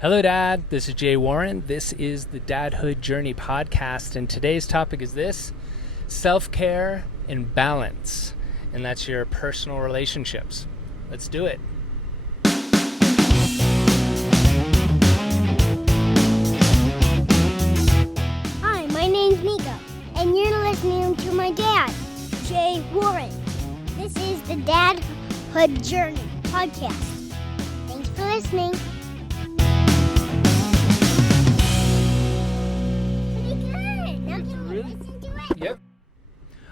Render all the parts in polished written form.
Hello, Dad. This is Jay Warren. This is the Dadhood Journey podcast, and today's topic is this: self-care and balance, and that's your personal relationships. Let's do it. Hi, my name's Nico, and you're listening to my dad, Jay Warren. This is the Dadhood Journey podcast. Thanks for listening. Yep.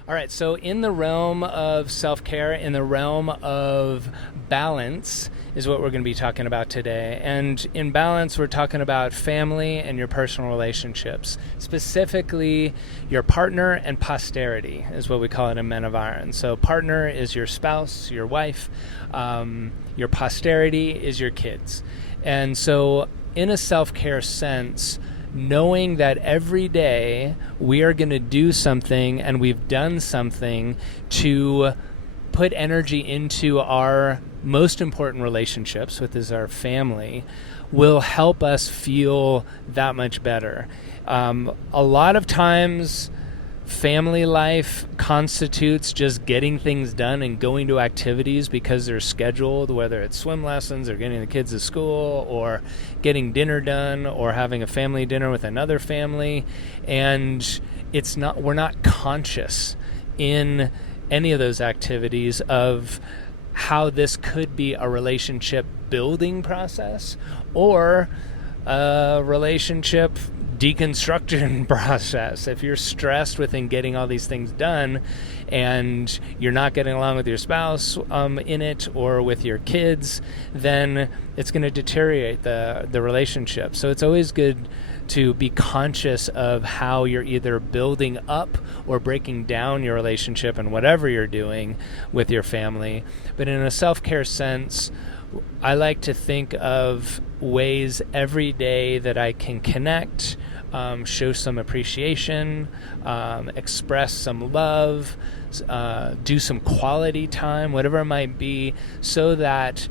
All right, so in the realm of self-care, in the realm of balance is what we're going to be talking about today. And in balance, we're talking about family and your personal relationships. Specifically, your partner and posterity is what we call it in Men of Iron. So partner is your spouse, your wife. Your posterity is your kids. And so in a self-care sense, knowing that every day we are going to do something and we've done something to put energy into our most important relationships, which is our family, will help us feel that much better. A lot of times, family life constitutes just getting things done and going to activities because they're scheduled, whether it's swim lessons or getting the kids to school or getting dinner done or having a family dinner with another family. And we're not conscious in any of those activities of how this could be a relationship building process or a relationship deconstruction process. If you're stressed within getting all these things done and you're not getting along with your spouse in it or with your kids, then it's going to deteriorate the relationship. So it's always good to be conscious of how you're either building up or breaking down your relationship and whatever you're doing with your family. But in a self-care sense, I like to think of ways every day that I can connect, show some appreciation, express some love, do some quality time, whatever it might be, so that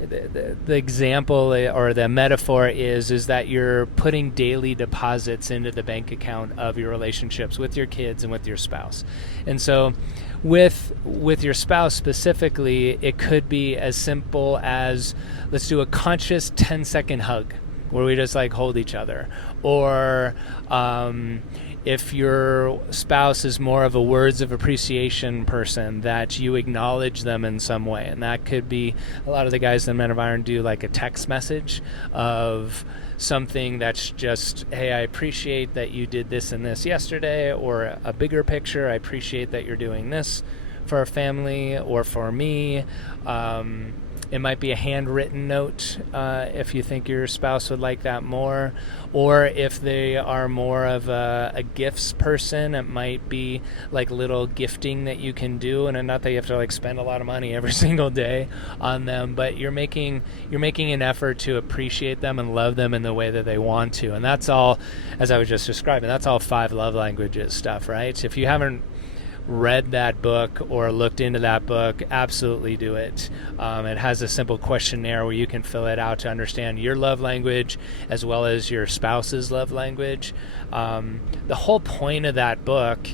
the example or the metaphor is that you're putting daily deposits into the bank account of your relationships with your kids and with your spouse. And so with your spouse specifically, it could be as simple as, let's do a conscious 10-second hug where we just hold each other. Or if your spouse is more of a words of appreciation person, that you acknowledge them in some way. And that could be, a lot of the guys in Men of Iron do a text message of something that's just, hey, I appreciate that you did this and this yesterday, or a bigger picture, I appreciate that you're doing this for our family or for me. It might be a handwritten note if you think your spouse would like that more. Or if they are more of a gifts person, it might be little gifting that you can do. And not that you have to spend a lot of money every single day on them, but you're making an effort to appreciate them and love them in the way that they want to. And that's all, as I was just describing, that's all 5 love languages stuff, right? If you haven't read that book or looked into that book, absolutely do it. It has a simple questionnaire where you can fill it out to understand your love language as well as your spouse's love language. The whole point of that book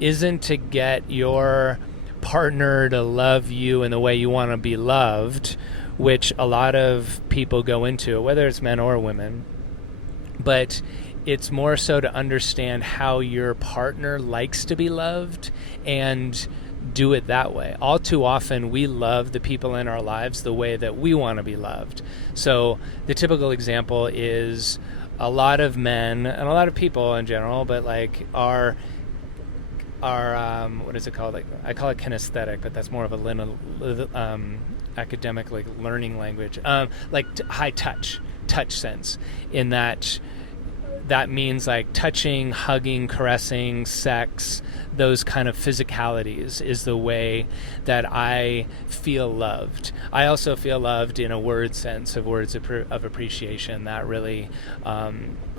isn't to get your partner to love you in the way you want to be loved, which a lot of people go into, whether it's men or women, but it's more so to understand how your partner likes to be loved and do it that way. All too often, we love the people in our lives the way that we want to be loved. So the typical example is a lot of men and a lot of people in general, but our what is it called? I call it kinesthetic, but that's more of a academic learning language. High touch sense, in that means touching, hugging, caressing, sex, those kind of physicalities is the way that I feel loved. I also feel loved in a word sense of words of appreciation. That really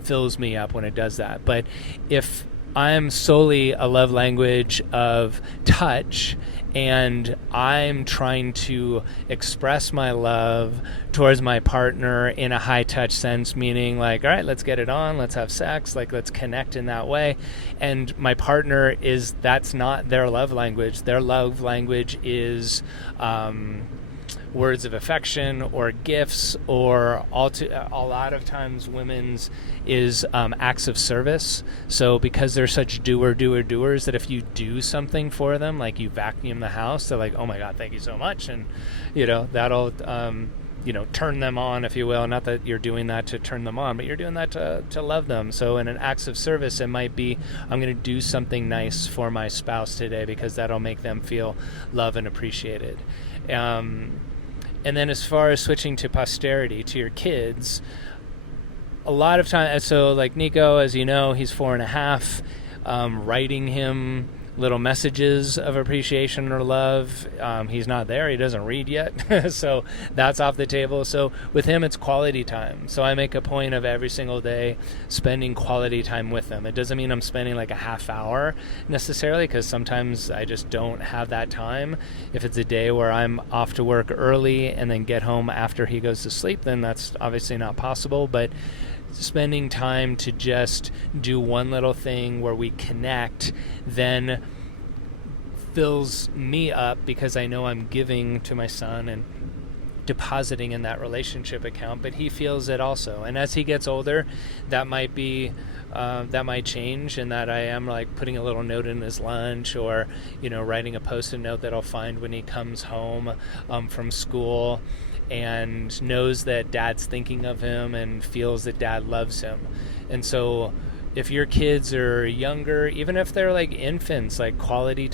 fills me up when it does that. But if I'm solely a love language of touch, and I'm trying to express my love towards my partner in a high touch sense, meaning like, all right, let's get it on, let's have sex, like let's connect in that way. And my partner that's not their love language. Their love language is words of affection or gifts, or a lot of times women's is acts of service. So because they're such doers, that if you do something for them, like you vacuum the house, they're like, oh my God, thank you so much. And, that'll, turn them on, if you will. Not that you're doing that to turn them on, but you're doing that to love them. So in an acts of service, it might be, I'm going to do something nice for my spouse today because that'll make them feel loved and appreciated. And then as far as switching to posterity, to your kids, a lot of times, so like Nico, as you know, he's 4.5, writing him little messages of appreciation or love. He's not there. He doesn't read yet. So that's off the table. So with him, it's quality time. So I make a point of every single day spending quality time with him. It doesn't mean I'm spending like a half hour necessarily, because sometimes I just don't have that time. If it's a day where I'm off to work early and then get home after he goes to sleep, then that's obviously not possible. But spending time to just do one little thing where we connect then fills me up, because I know I'm giving to my son and depositing in that relationship account, but he feels it also. And as he gets older, that might change, and that I am like putting a little note in his lunch, or writing a post-it note that I'll find when he comes home from school, and knows that dad's thinking of him and feels that dad loves him. And so if your kids are younger, even if they're like infants, like quality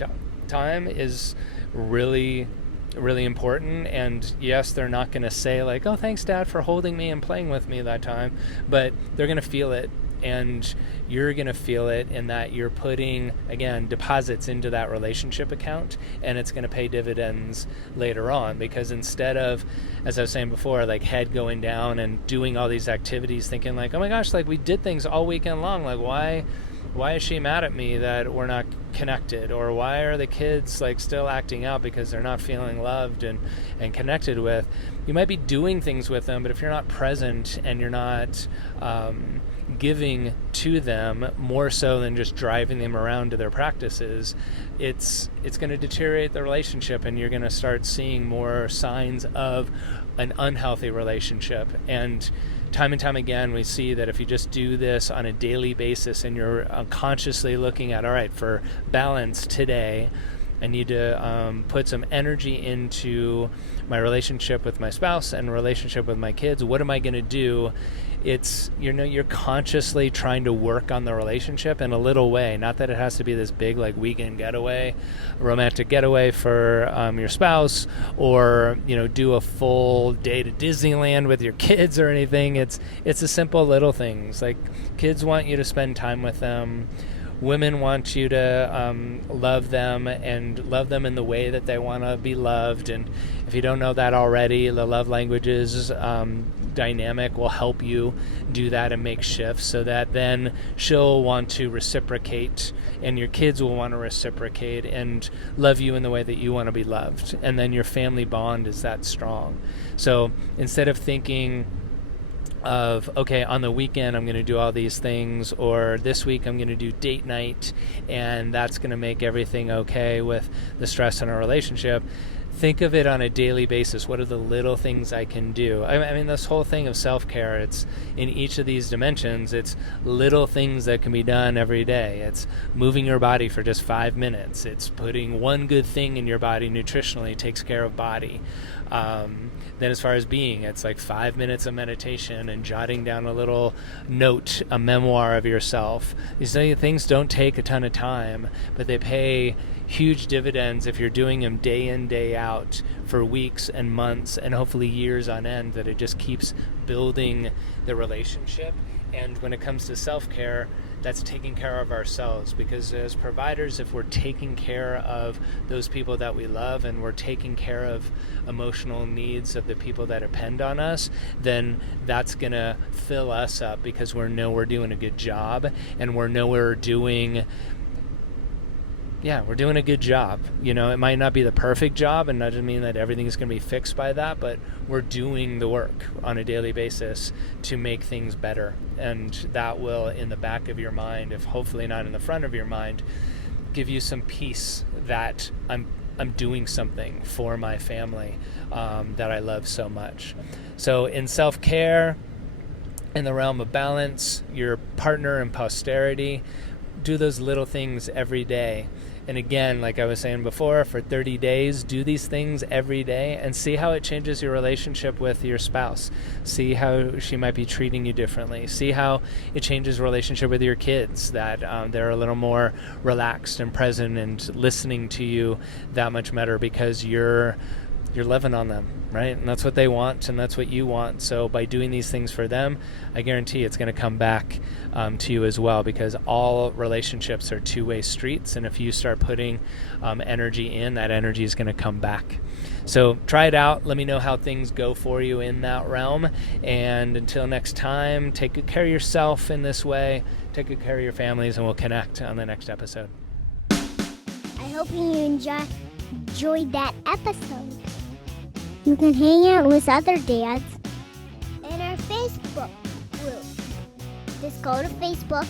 time is really, really important. And yes, they're not going to say like, oh, thanks dad for holding me and playing with me that time, but they're going to feel it. And you're going to feel it in that you're putting, again, deposits into that relationship account, and it's going to pay dividends later on. Because instead of, as I was saying before, like head going down and doing all these activities thinking like, oh my gosh, like we did things all weekend long, like why is she mad at me that we're not connected? Or why are the kids like still acting out because they're not feeling loved and connected with? You might be doing things with them, but if you're not present and you're not giving to them more so than just driving them around to their practices, it's going to deteriorate the relationship, and you're going to start seeing more signs of an unhealthy relationship. And time again, we see that if you just do this on a daily basis and you're consciously looking at, all right, for balance today, I need to put some energy into my relationship with my spouse and relationship with my kids. What am I going to do? It's, you're consciously trying to work on the relationship in a little way. Not that it has to be this big like weekend getaway, romantic getaway for your spouse, or do a full day to Disneyland with your kids or anything. It's the simple little things. Like kids want you to spend time with them. Women want you to love them, and love them in the way that they want to be loved. And if you don't know that already, the love languages dynamic will help you do that and make shifts, so that then she'll want to reciprocate, and your kids will want to reciprocate and love you in the way that you want to be loved. And then your family bond is that strong. So instead of thinking of, okay, on the weekend I'm going to do all these things, or this week I'm going to do date night, and that's going to make everything okay with the stress in our relationship, think of it on a daily basis. What are the little things I can do? I mean, this whole thing of self-care, it's in each of these dimensions, it's little things that can be done every day. It's moving your body for just 5 minutes. It's putting one good thing in your body nutritionally, takes care of body. Then as far as being, it's like 5 minutes of meditation and jotting down a little note, a memoir of yourself. These things don't take a ton of time, but they pay huge dividends if you're doing them day in, day out for weeks and months and hopefully years on end, that it just keeps building the relationship. And when it comes to self-care, that's taking care of ourselves. Because as providers, if we're taking care of those people that we love and we're taking care of emotional needs of the people that depend on us, then that's going to fill us up, because we know we're doing a good job, and we're doing a good job. It might not be the perfect job, and that doesn't mean that everything's going to be fixed by that, but we're doing the work on a daily basis to make things better. And that will, in the back of your mind, if hopefully not in the front of your mind, give you some peace that I'm doing something for my family that I love so much. So in self-care, in the realm of balance, your partner in posterity, do those little things every day. And again, like I was saying before, for 30 days, do these things every day and see how it changes your relationship with your spouse. See how she might be treating you differently. See how it changes relationship with your kids, that they're a little more relaxed and present and listening to you that much better, because you're loving on them, right? And that's what they want, and that's what you want. So by doing these things for them, I guarantee it's going to come back to you as well, because all relationships are two-way streets, and if you start putting energy in, that energy is going to come back. So try it out. Let me know how things go for you in that realm. And until next time, take good care of yourself in this way. Take good care of your families, and we'll connect on the next episode. I hope you enjoyed that episode. You can hang out with other dads in our Facebook group. Just go to Facebook,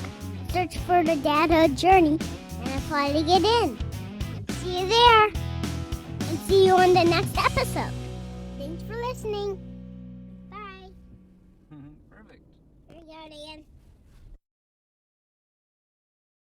search for the Dadhood Journey, and apply to get in. See you there, and see you on the next episode. Thanks for listening. Bye. Perfect. Here we go, Dan.